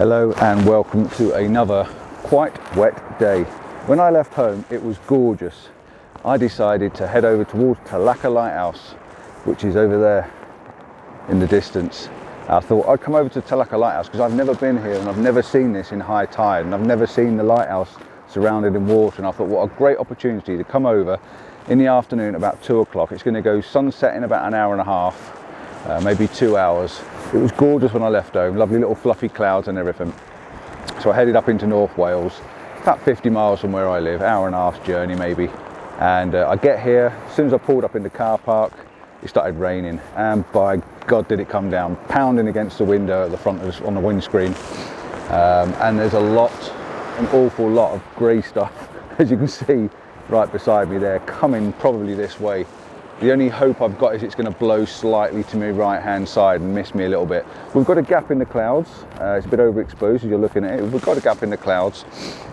Hello and welcome to another quite wet day. When I left home it was gorgeous. I decided to head over towards Talacre Lighthouse, which is over there in the distance. I thought I'd come over to Talacre Lighthouse because I've never been here and I've never seen this in high tide, and I've never seen the lighthouse surrounded in water, and I thought what a great opportunity to come over in the afternoon about 2 o'clock. It's going to go sunset in about an hour and a half, maybe 2 hours. It was gorgeous when I left home, lovely little fluffy clouds and everything. So I headed up into North Wales, about 50 miles from where I live, hour and a half journey maybe. And I get here, as soon as I pulled up in the car park, it started raining, and by God did it come down, pounding against the window at the front of on the windscreen. And there's an awful lot of grey stuff, as you can see right beside me there, coming probably this way. The only hope I've got is it's going to blow slightly to my right hand side and miss me a little bit. We've got a gap in the clouds, it's a bit overexposed as you're looking at it. We've got a gap in the clouds,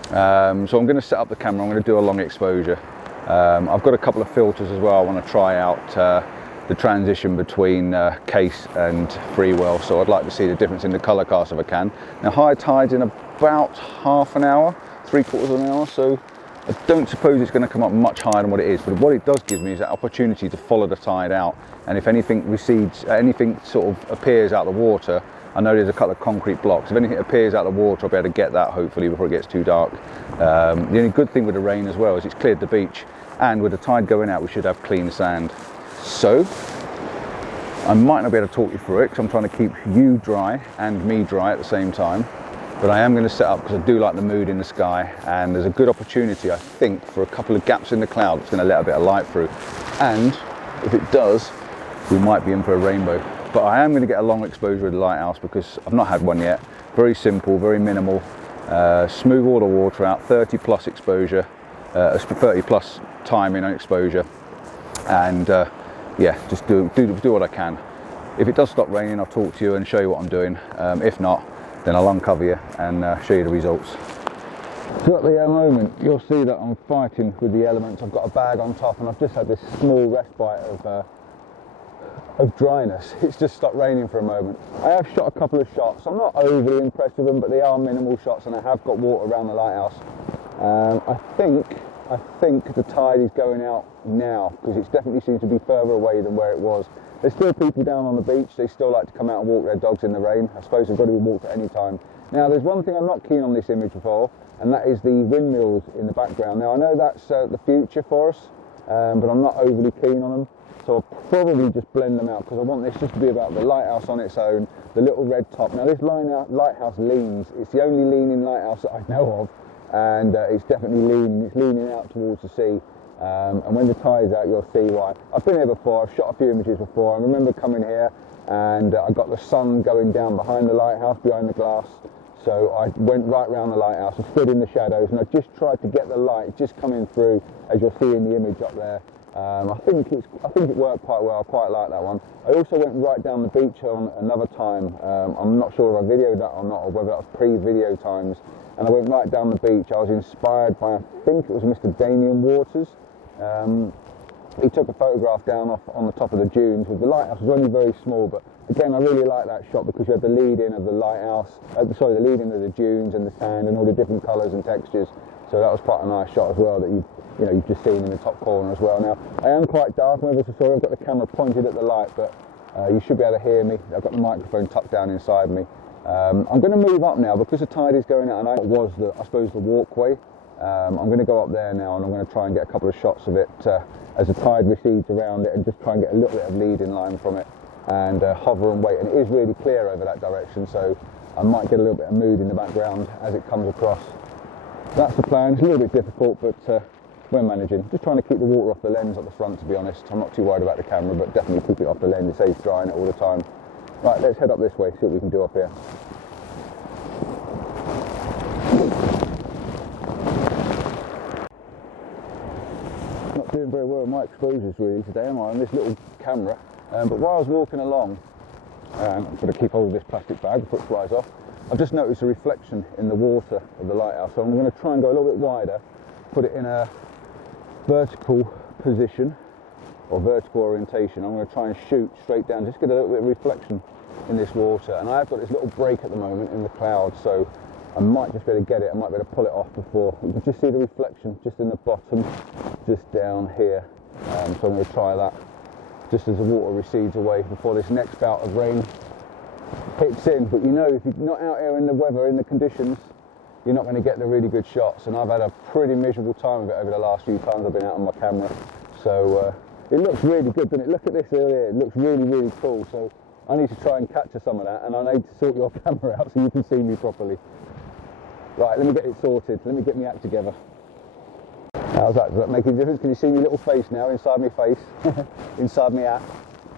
so I'm going to set up the camera. I'm going to do a long exposure. I've got a couple of filters as well. I want to try out the transition between case and free well, so I'd like to see the difference in the colour cast if I can. Now high tide's in about half an hour, 3/4 of an hour, so I don't suppose it's going to come up much higher than what it is, but what it does give me is that opportunity to follow the tide out, and if anything recedes, anything sort of appears out of the water, I know there's a couple of concrete blocks, if anything appears out of the water I'll be able to get that hopefully before it gets too dark. The only good thing with the rain as well is it's cleared the beach, and with the tide going out we should have clean sand. So I might not be able to talk you through it because I'm trying to keep you dry and me dry at the same time, but I am going to set up because I do like the mood in the sky, and there's a good opportunity I think for a couple of gaps in the cloud that's going to let a bit of light through, and if it does we might be in for a rainbow. But I am going to get a long exposure of the lighthouse because I've not had one yet. Very simple, very minimal, smooth all the water out, 30 plus exposure, 30 plus timing on exposure, and yeah, just do what I can. If it does stop raining I'll talk to you and show you what I'm doing. If not, then I'll uncover you and show you the results. So at the moment you'll see that I'm fighting with the elements. I've got a bag on top and I've just had this small respite of dryness. It's just stopped raining for a moment. I have shot a couple of shots. I'm not overly impressed with them, but they are minimal shots, and I have got water around the lighthouse. I think the tide is going out now because it definitely seems to be further away than where it was. There's still people down on the beach. They still like to come out and walk their dogs in the rain. I suppose they've got to be walked at any time. Now there's one thing I'm not keen on this image for, and that is the windmills in the background. Now I know that's the future for us, but I'm not overly keen on them. So I'll probably just blend them out because I want this just to be about the lighthouse on its own, the little red top. Now this lighthouse leans. It's the only leaning lighthouse that I know of, and it's definitely leaning. It's leaning out towards the sea. And when the tide's out you'll see why. I've been here before, I've shot a few images before. I remember coming here and I got the sun going down behind the lighthouse, behind the glass, so I went right round the lighthouse and stood in the shadows, and I just tried to get the light just coming through, as you'll see in the image up there. I think it worked quite well. I quite like that one. I also went right down the beach on another time. I'm not sure if I videoed that or not, or whether that was pre-video times, and I went right down the beach. I was inspired by, I think it was Mr. Damien Waters. He took a photograph down off on the top of the dunes with the lighthouse. It was only very small, but again I really like that shot because you had the lead in of the lighthouse, the lead in of the dunes and the sand and all the different colours and textures. So that was quite a nice shot as well that you've just seen in the top corner as well. Now I am quite dark, I'm able to sorry, I've got the camera pointed at the light, but you should be able to hear me. I've got the microphone tucked down inside me. I'm going to move up now because the tide is going out, and I suppose the walkway. I'm going to go up there now and I'm going to try and get a couple of shots of it as the tide recedes around it, and just try and get a little bit of lead in line from it, and hover and wait. And it is really clear over that direction, so I might get a little bit of mood in the background as it comes across. That's the plan. It's a little bit difficult, but we're managing. Just trying to keep the water off the lens at the front, to be honest. I'm not too worried about the camera, but definitely keep it off the lens. It saves drying it all the time. Right, let's head up this way, see what we can do up here. Not doing very well with my exposures really today, am I, on this little camera? But while I was walking along, I'm going to keep hold of this plastic bag before it flies off, I've just noticed a reflection in the water of the lighthouse, so I'm going to try and go a little bit wider, put it in a vertical position or vertical orientation. I'm going to try and shoot straight down, just get a little bit of reflection in this water, and I have got this little break at the moment in the clouds, so I might just be able to get it. I might be able to pull it off before. You can just see the reflection just in the bottom, just down here. So I'm going to try that just as the water recedes away before this next bout of rain hits in. But you know, if you're not out here in the weather, in the conditions, you're not going to get the really good shots. And I've had a pretty miserable time of it over the last few times I've been out on my camera. So it looks really good, doesn't it? Look at this earlier. It looks really, really cool. So I need to try and capture some of that, and I need to sort your camera out so you can see me properly. Right, let me get it sorted. Let me get my act together. How's that? Does that make a difference? Can you see my little face now inside my face? Inside my act?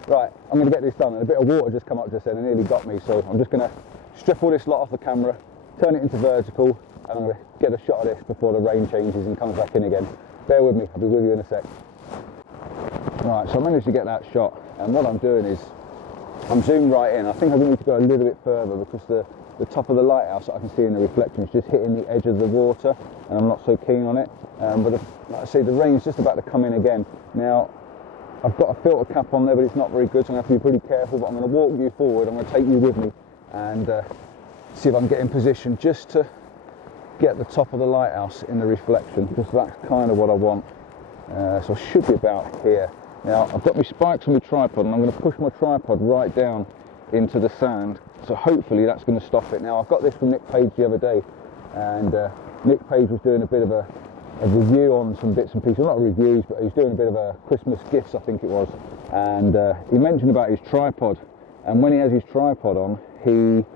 Right, I'm going to get this done. And a bit of water just come up just then and nearly got me. So I'm just going to strip all this lot off the camera, turn it into vertical, and I'm going to get a shot of this before the rain changes and comes back in again. Bear with me, I'll be with you in a sec. Right, so I managed to get that shot, and what I'm doing is I'm zoomed right in. I think I'm going to need to go a little bit further because the top of the lighthouse that I can see in the reflection is just hitting the edge of the water, and I'm not so keen on it. But like I say, the rain's just about to come in again. Now, I've got a filter cap on there, but it's not very good, so I'm going to have to be pretty careful. But I'm going to walk you forward, I'm going to take you with me, and see if I can get in position just to get the top of the lighthouse in the reflection, because that's kind of what I want. So I should be about here. Now, I've got my spikes on my tripod, and I'm going to push my tripod right down into the sand, so hopefully that's going to stop it. Now, I've got this from Nick Page the other day, and Nick Page was doing a bit of a review on some bits and pieces, not reviews, but he was doing a bit of a Christmas gifts, I think it was, and he mentioned about his tripod, and when he has his tripod on, he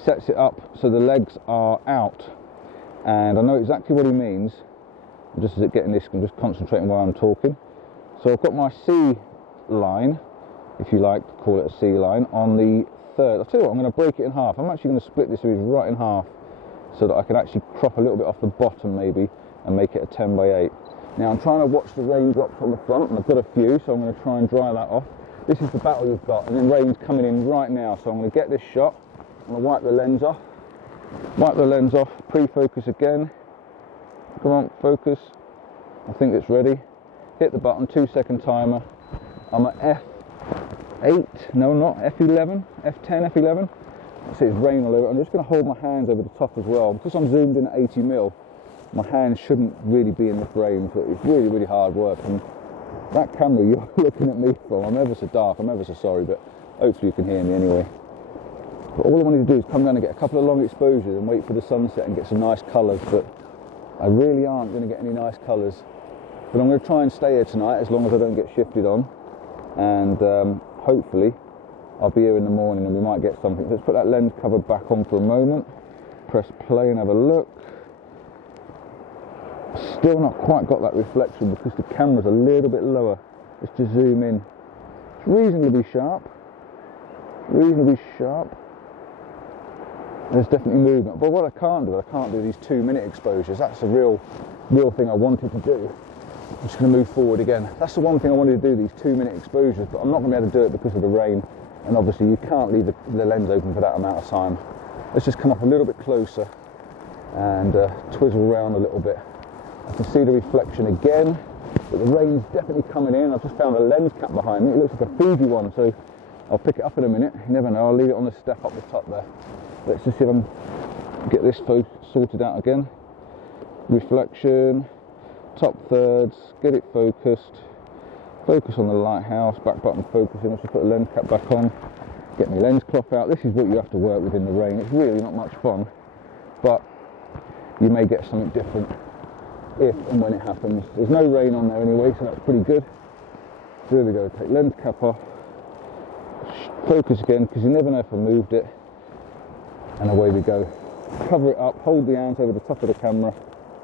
sets it up so the legs are out, and I know exactly what he means. Just as it getting this, I'm just concentrating while I'm talking. So I've got my C line, if you like to call it a C line, on the third. I'll tell you what, I'm going to break it in half. I'm actually going to split this series right in half so that I can actually crop a little bit off the bottom maybe and make it a 10 by 8. Now I'm trying to watch the raindrops on the front, and I've got a few, so I'm going to try and dry that off. This is the battle you've got, and then rain's coming in right now, so I'm going to get this shot. I'm going to wipe the lens off. Wipe the lens off, pre-focus again. Come on, focus. I think it's ready. Hit the button, 2-second timer. I'm at F8, no not, F11, F10, F11. I see it's rain all over. I'm just going to hold my hands over the top as well. Because I'm zoomed in at 80mm, my hands shouldn't really be in the frame, but it's really, really hard work. And that camera you're looking at me from, I'm ever so dark, I'm ever so sorry, but hopefully you can hear me anyway. But all I wanted to do is come down and get a couple of long exposures and wait for the sunset and get some nice colours, but I really aren't going to get any nice colours. But I'm going to try and stay here tonight as long as I don't get shifted on, and hopefully I'll be here in the morning and we might get something. Let's put that lens cover back on for a moment, press play and have a look. Still not quite got that reflection because the camera's a little bit lower. Let's just zoom in. It's reasonably sharp. Reasonably sharp. There's definitely movement, but what I can't do these 2-minute exposures. That's the real thing I wanted to do. I'm just going to move forward again. That's the one thing I wanted to do, these 2-minute exposures, but I'm not going to be able to do it because of the rain, and obviously you can't leave the lens open for that amount of time. Let's just come up a little bit closer and twizzle around a little bit. I can see the reflection again, but the rain's definitely coming in. I've just found a lens cap behind me. It looks like a Fiji one, so I'll pick it up in a minute. You never know, I'll leave it on the step up the top there. Let's just see if I can get this sorted out again. Reflection, top thirds, get it focused. Focus on the lighthouse, back button focusing. Let's just put the lens cap back on. Get my lens cloth out. This is what you have to work with in the rain. It's really not much fun, but you may get something different if and when it happens. There's no rain on there anyway, so that's pretty good. So there we go, take lens cap off. Focus again, because you never know if I moved it. And away we go. Cover it up, hold the hands over the top of the camera,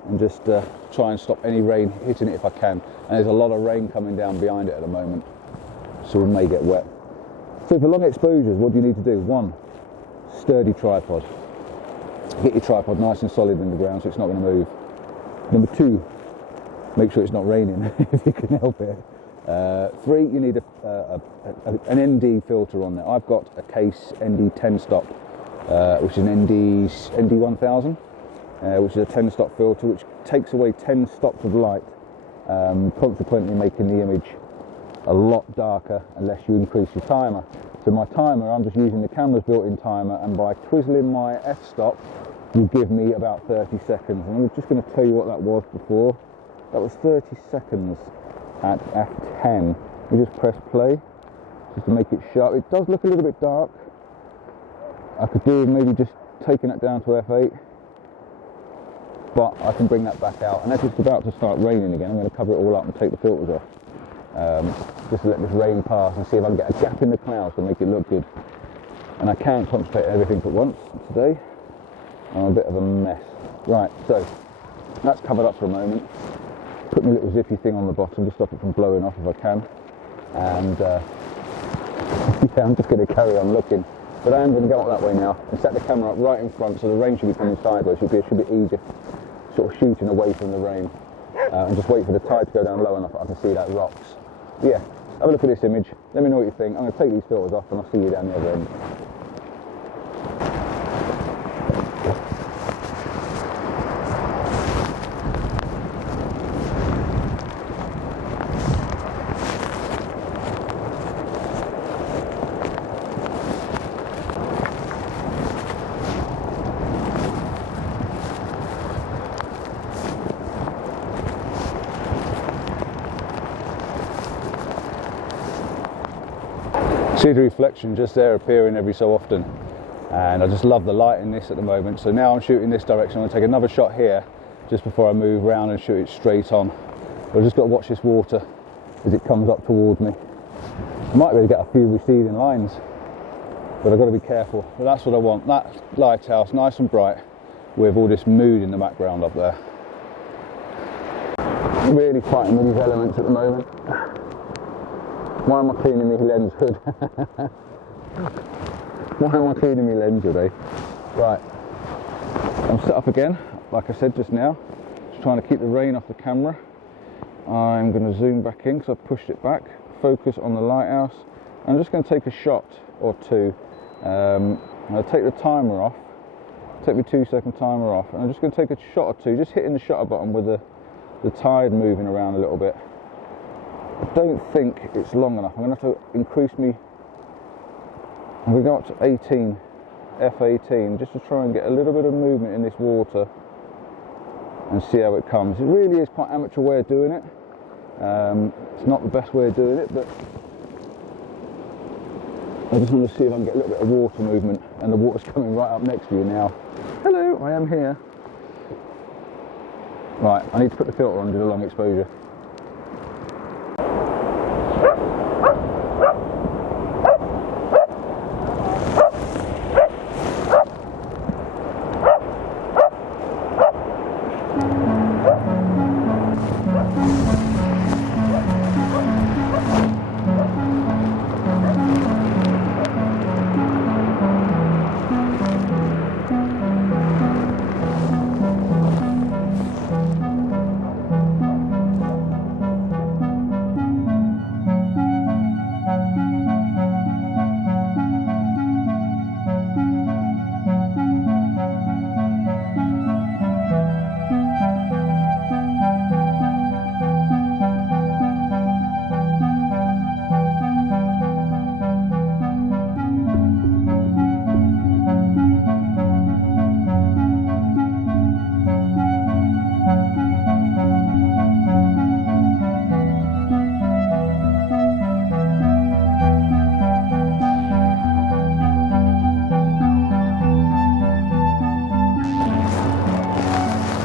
and just try and stop any rain hitting it if I can. And there's a lot of rain coming down behind it at the moment, so we may get wet. So for long exposures, what do you need to do? 1, sturdy tripod. Get your tripod nice and solid in the ground so it's not going to move. Number 2, make sure it's not raining if you can help it. 3, you need an ND filter on there. I've got a Case ND 10 stop. Which is an ND 1000, which is a 10 stop filter which takes away 10 stops of light, consequently making the image a lot darker unless you increase your timer. So my timer, I'm just using the camera's built-in timer, and by twizzling my f-stop will give me about 30 seconds. And I'm just going to tell you what that was before. That was 30 seconds at f10. We just press play just to make it sharp. It does look a little bit dark. I could do maybe just taking it down to f8, but I can bring that back out. And as it's about to start raining again, I'm going to cover it all up and take the filters off. Just to let this rain pass and see if I can get a gap in the clouds to make it look good. And I can't concentrate on everything at once today. I'm a bit of a mess. Right, so that's covered up for a moment. Put my little zippy thing on the bottom to stop it from blowing off if I can. And yeah, I'm just going to carry on looking. But I am going to go up that way now and set the camera up right in front, so the rain should be coming sideways. It should be easier sort of shooting away from the rain. And just wait for the tide to go down low enough that I can see that rocks. Yeah, have a look at this image. Let me know what you think. I'm going to take these filters off and I'll see you down the other end. See the reflection just there appearing every so often, and I just love the light in this at the moment. So now I'm shooting this direction. I'm going to take another shot here just before I move around and shoot it straight on. But I've just got to watch this water as it comes up towards me. I might be able to get a few receding lines, but I've got to be careful. But that's what I want, that lighthouse nice and bright with all this mood in the background up there. Really fighting with these elements at the moment. Why am I cleaning my lens hood? Why am I cleaning my lens hood, eh? Right, I'm set up again, like I said just now. Just trying to keep the rain off the camera. I'm going to zoom back in because I've pushed it back. Focus on the lighthouse. I'm just going to take a shot or two. I'll take the timer off. Take the 2-second timer off. And I'm just going to take a shot or two, just hitting the shutter button with the tide moving around a little bit. I don't think it's long enough. I'm going to have to increase me. I'm going to go up to 18, F18, just to try and get a little bit of movement in this water and see how it comes. It really is quite amateur way of doing it. It's not the best way of doing it, but I just want to see if I can get a little bit of water movement, and the water's coming right up next to you now. Hello, I am here. Right, I need to put the filter on and do the long exposure.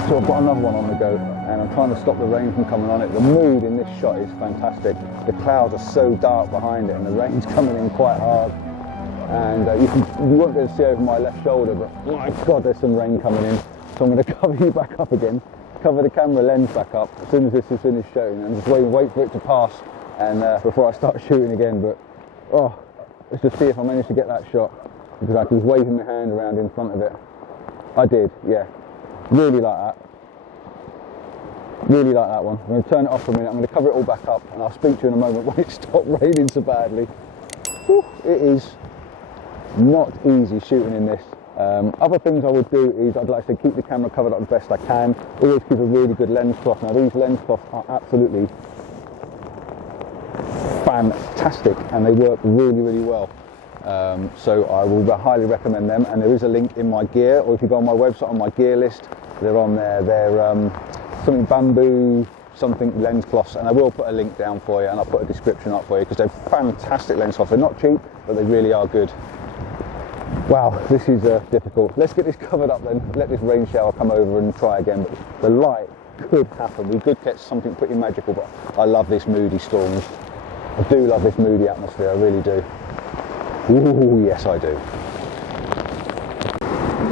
So I've got another one on the go, and I'm trying to stop the rain from coming on it. The mood in this shot is fantastic. The clouds are so dark behind it, and the rain's coming in quite hard. And you won't be able to see over my left shoulder, but my God, there's some rain coming in. So I'm going to cover you back up again, cover the camera lens back up as soon as this is finished shooting, and just wait for it to pass, and before I start shooting again. But let's just see if I manage to get that shot, because I was waving my hand around in front of it. I did, yeah. Really like that. Really like that one. I'm going to turn it off for a minute. I'm going to cover it all back up, and I'll speak to you in a moment when it stopped raining so badly. Whew, it is not easy shooting in this. Other things I would do is I'd like to keep the camera covered up the best I can. Always keep a really good lens cloth. Now these lens cloths are absolutely fantastic, and they work really, really well. So I will highly recommend them, and there is a link in my gear, or if you go on my website on my gear list, they're on there. They're something bamboo, something lens cloths, and I will put a link down for you, and I'll put a description up for you, because they're fantastic lens cloths. They're not cheap, but they really are good. Wow, this is difficult. Let's get this covered up then, let this rain shower come over and try again. But the light could happen. We could get something pretty magical, but I love this moody storms. I do love this moody atmosphere, I really do. Ooh, yes I do.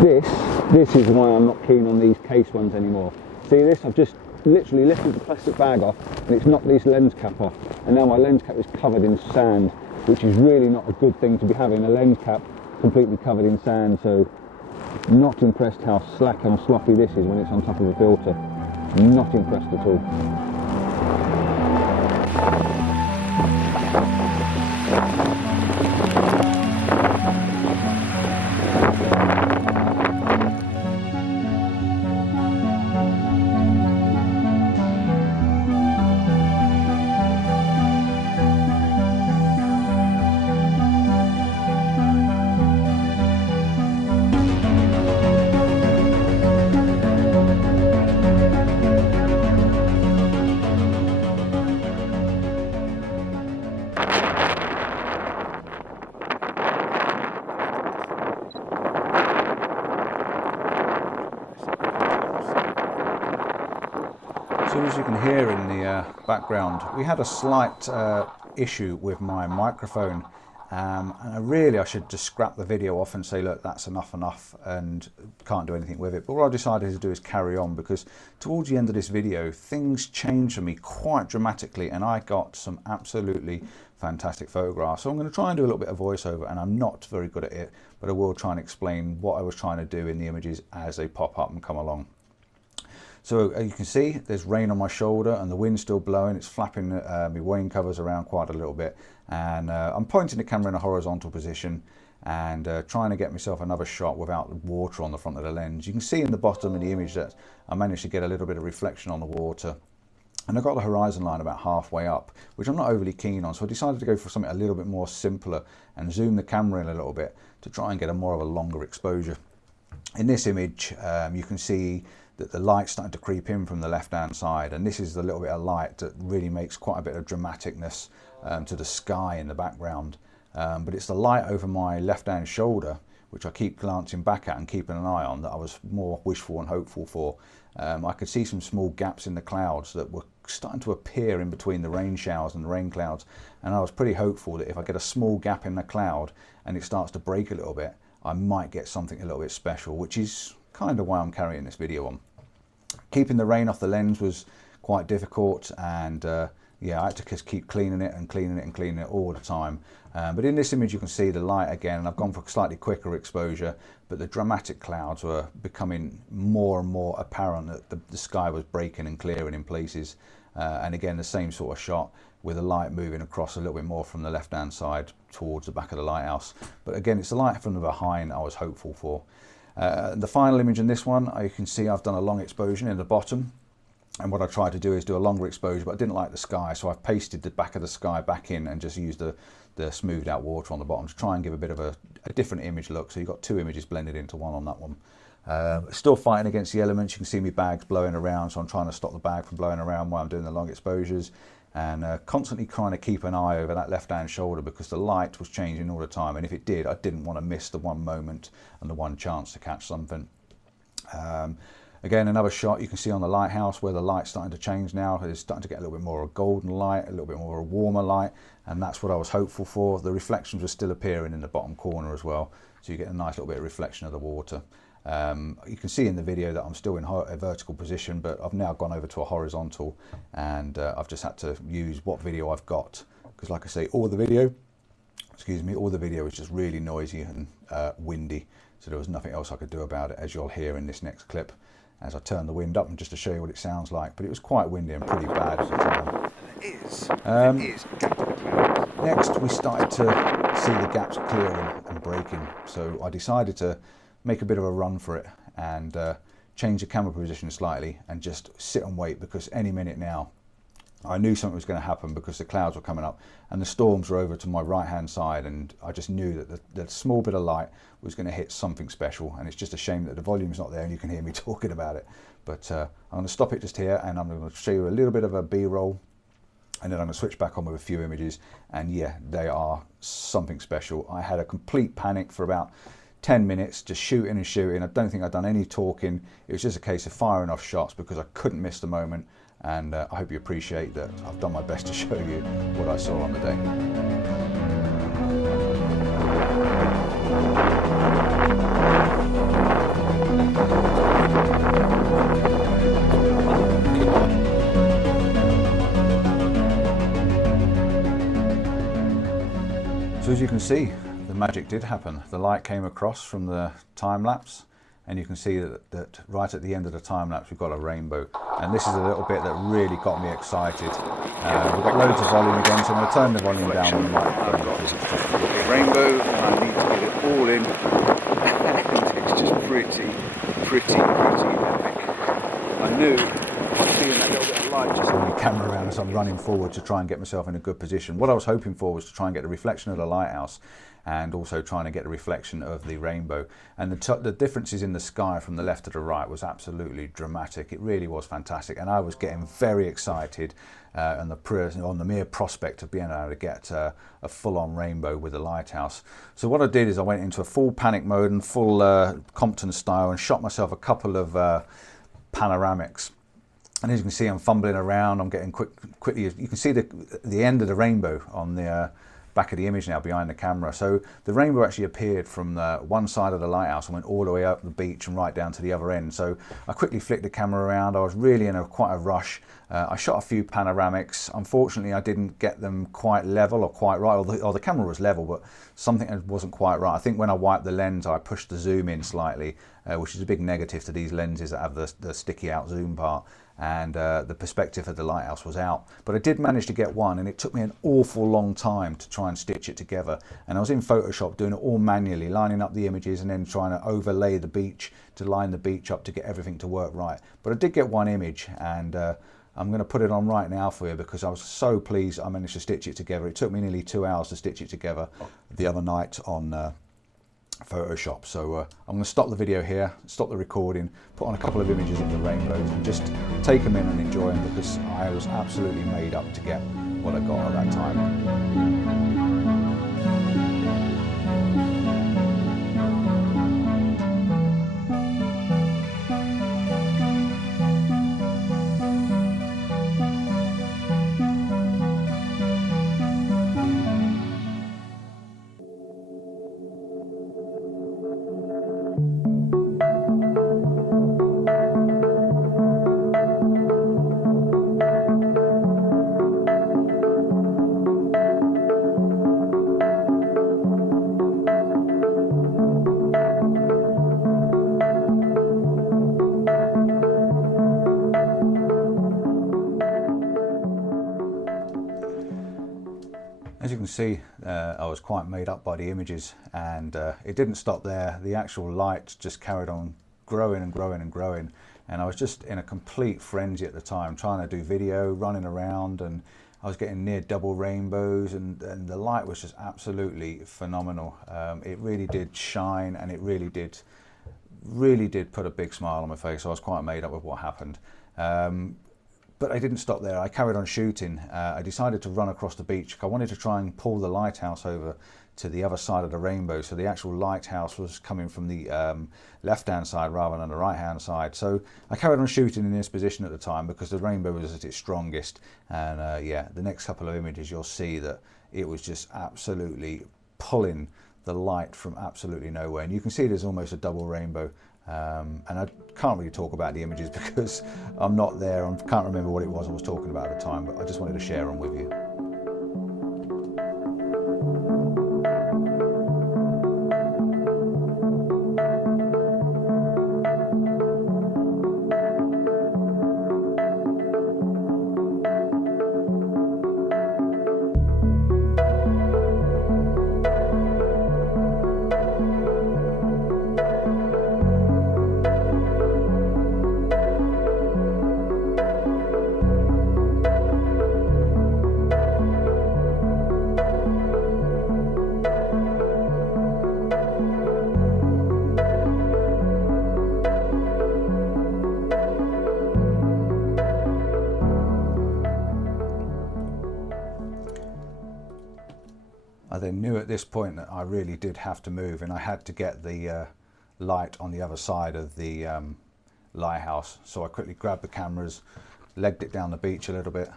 This is why I'm not keen on these case ones anymore. See this? I've just literally lifted the plastic bag off and it's knocked this lens cap off. And now my lens cap is covered in sand, which is really not a good thing to be having a lens cap completely covered in sand. So not impressed how slack and sloppy this is when it's on top of a filter. Not impressed at all. So as you can hear in the background, we had a slight issue with my microphone, and I should just scrap the video off and say, look, that's enough and can't do anything with it. But what I decided to do is carry on, because towards the end of this video things changed for me quite dramatically and I got some absolutely fantastic photographs. So I'm going to try and do a little bit of voiceover, and I'm not very good at it, but I will try and explain what I was trying to do in the images as they pop up and come along. So you can see there's rain on my shoulder and the wind's still blowing. It's flapping my rain covers around quite a little bit, and I'm pointing the camera in a horizontal position and trying to get myself another shot without water on the front of the lens. You can see in the bottom of the image that I managed to get a little bit of reflection on the water, and I got the horizon line about halfway up, which I'm not overly keen on, so I decided to go for something a little bit more simpler and zoom the camera in a little bit to try and get a more of a longer exposure. In this image you can see that the light's starting to creep in from the left hand side, and this is the little bit of light that really makes quite a bit of dramaticness to the sky in the background. But it's the light over my left hand shoulder, which I keep glancing back at and keeping an eye on, that I was more wishful and hopeful for. I could see some small gaps in the clouds that were starting to appear in between the rain showers and the rain clouds, and I was pretty hopeful that if I get a small gap in the cloud and it starts to break a little bit, I might get something a little bit special, which is kind of why I'm carrying this video on. Keeping the rain off the lens was quite difficult, and yeah, I had to just keep cleaning it and cleaning it and cleaning it all the time. But in this image you can see the light again, and I've gone for slightly quicker exposure, but the dramatic clouds were becoming more and more apparent, that the sky was breaking and clearing in places. And again, the same sort of shot with the light moving across a little bit more from the left hand side towards the back of the lighthouse. But again, it's the light from the behind I was hopeful for. The final image in this one, you can see I've done a long exposure in the bottom, and what I tried to do is do a longer exposure, but I didn't like the sky, so I've pasted the back of the sky back in and just used the smoothed out water on the bottom to try and give a bit of a different image look. So you've got two images blended into one on that one. Still fighting against the elements. You can see my bag's blowing around, so I'm trying to stop the bag from blowing around while I'm doing the long exposures, and constantly trying to keep an eye over that left hand shoulder, because the light was changing all the time, and if it did, I didn't want to miss the one moment and the one chance to catch something. Again, another shot you can see on the lighthouse where the light's starting to change now. It's starting to get a little bit more of a golden light, a little bit more of a warmer light, and that's what I was hopeful for. The reflections were still appearing in the bottom corner as well, so you get a nice little bit of reflection of the water. You can see in the video that I'm still in a vertical position, but I've now gone over to a horizontal, and I've just had to use what video I've got, because like I say, all the video is just really noisy and windy, so there was nothing else I could do about it, as you'll hear in this next clip as I turn the wind up, and just to show you what it sounds like. But it was quite windy and pretty bad at the time. It is. Next we started to see the gaps clearing and breaking, so I decided to make a bit of a run for it and change the camera position slightly and just sit and wait, because any minute now I knew something was going to happen because the clouds were coming up and the storms were over to my right hand side, and I just knew that the small bit of light was going to hit something special. And it's just a shame that the volume's not there and you can hear me talking about it. But I'm going to stop it just here, and I'm going to show you a little bit of a B-roll, and then I'm going to switch back on with a few images. And yeah, they are something special. I had a complete panic for about 10 minutes, just shooting and shooting. I don't think I'd done any talking. It was just a case of firing off shots because I couldn't miss the moment. And I hope you appreciate that I've done my best to show you what I saw on the day. So as you can see, the magic did happen. The light came across from the time lapse, and you can see that right at the end of the time lapse we've got a rainbow. And this is a little bit that really got me excited. We've got loads of volume again, so I'm going to turn the volume down on the microphone because it's just a rainbow and I need to get it all in. And it's just pretty epic. I knew seeing that little bit of light just on the camera around as I'm running forward to try and get myself in a good position. What I was hoping for was to try and get the reflection of the lighthouse and also trying to get a reflection of the rainbow. And the differences in the sky from the left to the right was absolutely dramatic. It really was fantastic, and I was getting very excited on the mere prospect of being able to get a full-on rainbow with the lighthouse. So what I did is I went into a full panic mode and full Compton style and shot myself a couple of panoramics. And as you can see, I'm fumbling around, I'm getting quickly, you can see the end of the rainbow on the back of the image now behind the camera. So the rainbow actually appeared from the one side of the lighthouse and went all the way up the beach and right down to the other end. So I quickly flicked the camera around. I was really in quite a rush. I shot a few panoramics. Unfortunately, I didn't get them quite level or quite right, or the camera was level, but something wasn't quite right. I think when I wiped the lens, I pushed the zoom in slightly, which is a big negative to these lenses that have the sticky out zoom part. And the perspective of the lighthouse was out, but I did manage to get one, and it took me an awful long time to try and stitch it together. And I was in Photoshop doing it all manually, lining up the images and then trying to overlay the beach to line the beach up to get everything to work right. But I did get one image, and I'm going to put it on right now for you because I was so pleased I managed to stitch it together. It took me nearly 2 hours to stitch it together the other night on Photoshop. So I'm going to stop the video here, stop the recording, put on a couple of images of the rainbows and just take them in and enjoy them, because I was absolutely made up to get what I got at that time. As you can see, I was quite made up by the images, and it didn't stop there. The actual light just carried on growing and growing and growing, and I was just in a complete frenzy at the time, trying to do video, running around, and I was getting near double rainbows, and the light was just absolutely phenomenal. It really did shine, and it really did put a big smile on my face. I was quite made up with what happened. But I didn't stop there. I carried on shooting. I decided to run across the beach. I wanted to try and pull the lighthouse over to the other side of the rainbow. So the actual lighthouse was coming from the left-hand side rather than the right-hand side. So I carried on shooting in this position at the time because the rainbow was at its strongest. And yeah, the next couple of images you'll see that it was just absolutely pulling the light from absolutely nowhere. And you can see there's almost a double rainbow. And I can't really talk about the images because I'm not there. I can't remember what it was I was talking about at the time, but I just wanted to share them with you. this point that I really did have to move, and I had to get the light on the other side of the lighthouse. So I quickly grabbed the cameras, legged it down the beach a little bit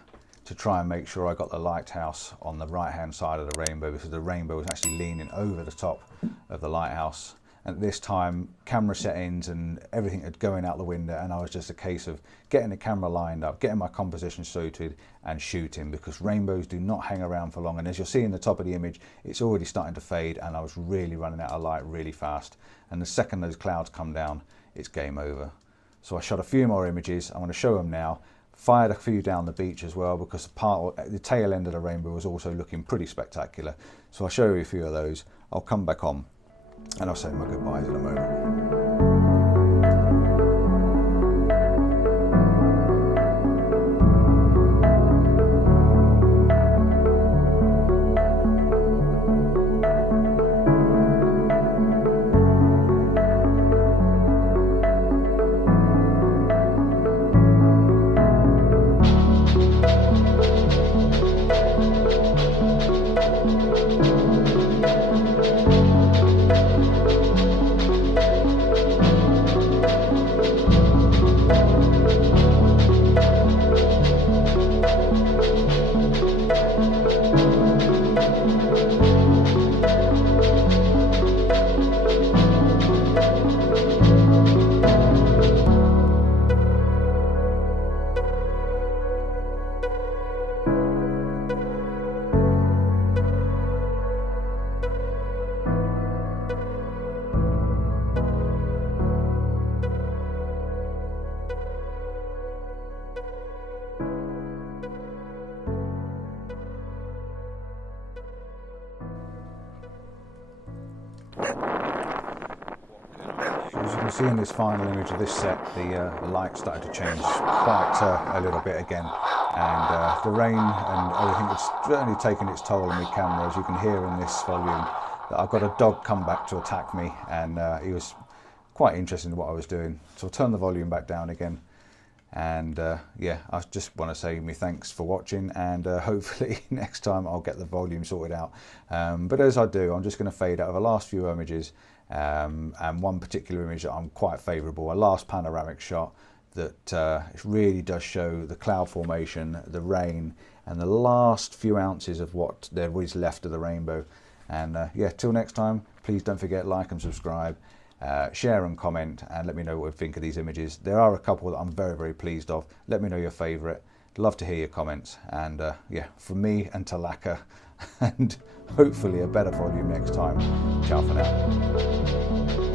to try and make sure I got the lighthouse on the right hand side of the rainbow, because the rainbow was actually leaning over the top of the lighthouse. And at this time, camera settings and everything had going out the window, and I was just a case of getting the camera lined up, getting my composition suited and shooting, because rainbows do not hang around for long. And as you'll see in the top of the image, it's already starting to fade, and I was really running out of light really fast. And the second those clouds come down, it's game over. So I shot a few more images. I'm going to show them now. Fired a few down the beach as well, because the tail end of the rainbow was also looking pretty spectacular. So I'll show you a few of those. I'll come back on and I'll say my goodbyes in a moment. As you can see in this final image of this set, the light started to change quite a little bit again, and the rain and everything has certainly taken its toll on my camera. As you can hear in this volume, that I've got a dog come back to attack me, and he was quite interested in what I was doing. So I'll turn the volume back down again, and yeah, I just want to say me thanks for watching, and hopefully next time I'll get the volume sorted out. But as I do, I'm just going to fade out of the last few images. And one particular image that I'm quite favourable, a last panoramic shot that it really does show the cloud formation, the rain, and the last few ounces of what there is left of the rainbow. And yeah, till next time, please don't forget, like and subscribe, share and comment, and let me know what you think of these images. There are a couple that I'm very, very pleased of. Let me know your favourite. Love to hear your comments. And yeah, from me and Talacre, and hopefully a better volume next time. Ciao for now.